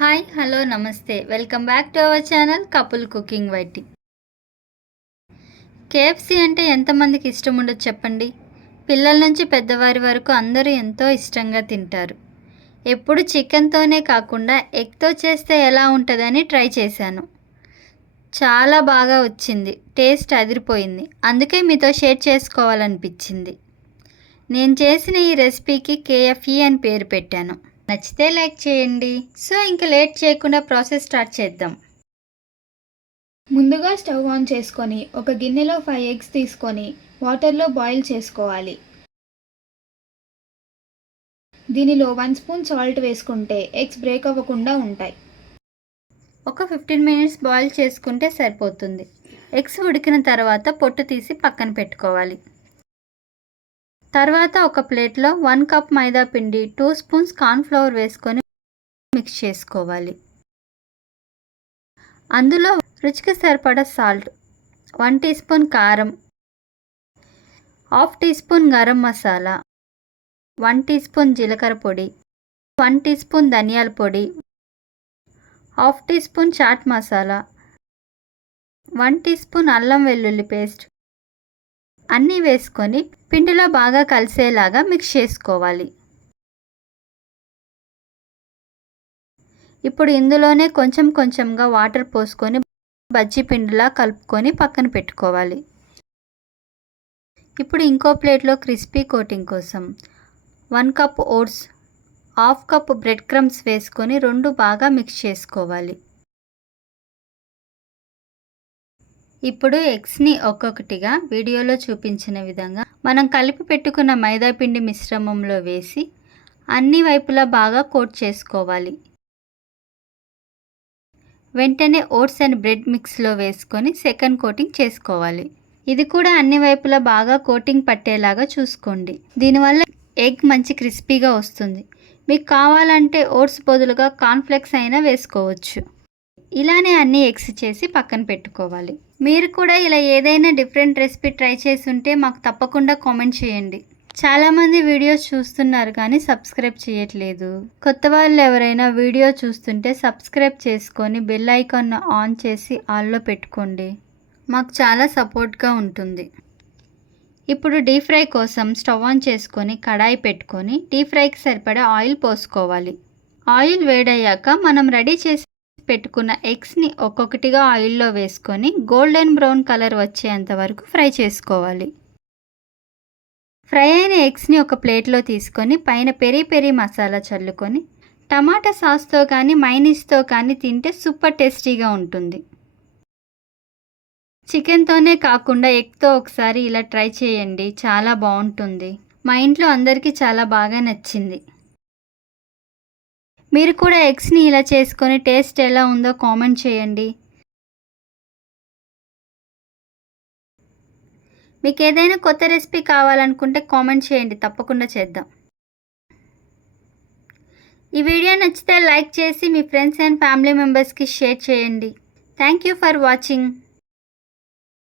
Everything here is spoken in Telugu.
హాయ్ హలో నమస్తే welcome back to our channel couple cooking YT. KFC అంటే ఎంతమందికి ఇష్టం ఉండదు చెప్పండి. పిల్లల నుంచి పెద్దవారి వరకు అందరూ ఎంతో ఇష్టంగా తింటారు. ఎప్పుడు చికెన్తోనే కాకుండా ఎగ్తో చేస్తే ఎలా ఉంటుందని ట్రై చేశాను. చాలా బాగా వచ్చింది, టేస్ట్ అదిరిపోయింది. అందుకే మీతో షేర్ చేసుకోవాలనిపించింది. నేను చేసిన ఈ రెసిపీకి కేఎఫ్ఈ అని పేరు పెట్టాను. నచ్చితే లైక్ చేయండి. సో ఇంకా లేట్ చేయకుండా ప్రాసెస్ స్టార్ట్ చేద్దాం. ముందుగా స్టవ్ ఆన్ చేసుకొని ఒక గిన్నెలో 5 ఎగ్స్ తీసుకొని వాటర్లో బాయిల్ చేసుకోవాలి. దీనిలో 1 స్పూన్ సాల్ట్ వేసుకుంటే ఎగ్స్ బ్రేక్ అవ్వకుండా ఉంటాయి. ఒక 15 మినిట్స్ బాయిల్ చేసుకుంటే సరిపోతుంది. ఎగ్స్ ఉడికిన తర్వాత పొట్టు తీసి పక్కన పెట్టుకోవాలి. తర్వాత ఒక ప్లేట్లో 1 కప్ మైదా పిండి, 2 స్పూన్స్ కార్న్ఫ్లవర్ వేసుకొని మిక్స్ చేసుకోవాలి. అందులో రుచికి సరిపడా సాల్ట్, 1 టీ స్పూన్ కారం, half teaspoon garam masala, 1 teaspoon జీలకర్ర పొడి, 1 టీ స్పూన్ ధనియాల పొడి, half teaspoon chaat masala, 1 teaspoon అల్లం వెల్లుల్లి పేస్ట్ అన్నీ వేసుకొని పిండిలో బాగా కలిసేలాగా మిక్స్ చేసుకోవాలి. ఇప్పుడు ఇందులోనే కొంచెం కొంచెంగా వాటర్ పోసుకొని బజ్జీ పిండిలా కలుపుకొని పక్కన పెట్టుకోవాలి. ఇప్పుడు ఇంకో ప్లేట్లో క్రిస్పీ కోటింగ్ కోసం 1 cup oats, half cup bread crumbs వేసుకొని రెండు బాగా మిక్స్ చేసుకోవాలి. ఇప్పుడు ఎగ్స్ని ఒక్కొక్కటిగా వీడియోలో చూపించిన విధంగా మనం కలిపి పెట్టుకున్న మైదా పిండి మిశ్రమంలో వేసి అన్ని వైపులా బాగా కోట్ చేసుకోవాలి. వెంటనే ఓట్స్ అండ్ బ్రెడ్ మిక్స్లో వేసుకొని సెకండ్ కోటింగ్ చేసుకోవాలి. ఇది కూడా అన్ని వైపులా బాగా కోటింగ్ పట్టేలాగా చూసుకోండి. దీనివల్ల ఎగ్ మంచి క్రిస్పీగా వస్తుంది. మీకు కావాలంటే ఓట్స్ బదులుగా కార్న్ఫ్లెక్స్ అయినా వేసుకోవచ్చు. ఇలానే అన్ని ఎగ్స్ చేసి పక్కన పెట్టుకోవాలి. మీరు కూడా ఇలా ఏదైనా డిఫరెంట్ రెసిపీ ట్రై చేసి ఉంటే మాకు తప్పకుండా కామెంట్ చేయండి. చాలామంది వీడియోస్ చూస్తున్నారు కానీ సబ్స్క్రైబ్ చేయట్లేదు. కొత్త వాళ్ళు ఎవరైనా వీడియో చూస్తుంటే సబ్స్క్రైబ్ చేసుకొని బెల్ ఐకాన్ ఆన్ చేసి ఆల్లో పెట్టుకోండి. మాకు చాలా సపోర్ట్గా ఉంటుంది. ఇప్పుడు డీప్ ఫ్రై కోసం స్టవ్ ఆన్ చేసుకొని కడాయి పెట్టుకొని డీప్ ఫ్రైకి సరిపడా ఆయిల్ పోసుకోవాలి. ఆయిల్ వేడయ్యాక మనం రెడీ చేసి పెట్టుకున్న ఎగ్స్ని ఒక్కొక్కటిగా ఆయిల్లో వేసుకొని గోల్డెన్ బ్రౌన్ కలర్ వచ్చేంత వరకు ఫ్రై చేసుకోవాలి. ఫ్రై అయిన ఎగ్స్ని ఒక ప్లేట్లో తీసుకొని పైన పెరి పెరి మసాలా చల్లుకొని టమాటా సాస్తో కానీ మైనీస్తో కానీ తింటే సూపర్ టేస్టీగా ఉంటుంది. చికెన్తోనే కాకుండా ఎగ్తో ఒకసారి ఇలా ట్రై చేయండి, చాలా బాగుంటుంది. మా ఇంట్లో అందరికీ చాలా బాగా నచ్చింది. మీరు కూడా ఎగ్స్ని ఇలా చేసుకొని టేస్ట్ ఎలా ఉందో కామెంట్ చేయండి. మీకు ఏదైనా కొత్త రెసిపీ కావాలనుకుంటే కామెంట్ చేయండి, తప్పకుండా చేద్దాం. ఈ వీడియో నచ్చితే లైక్ చేసి మీ ఫ్రెండ్స్ అండ్ ఫ్యామిలీ మెంబర్స్కి షేర్ చేయండి. Thank you for watching.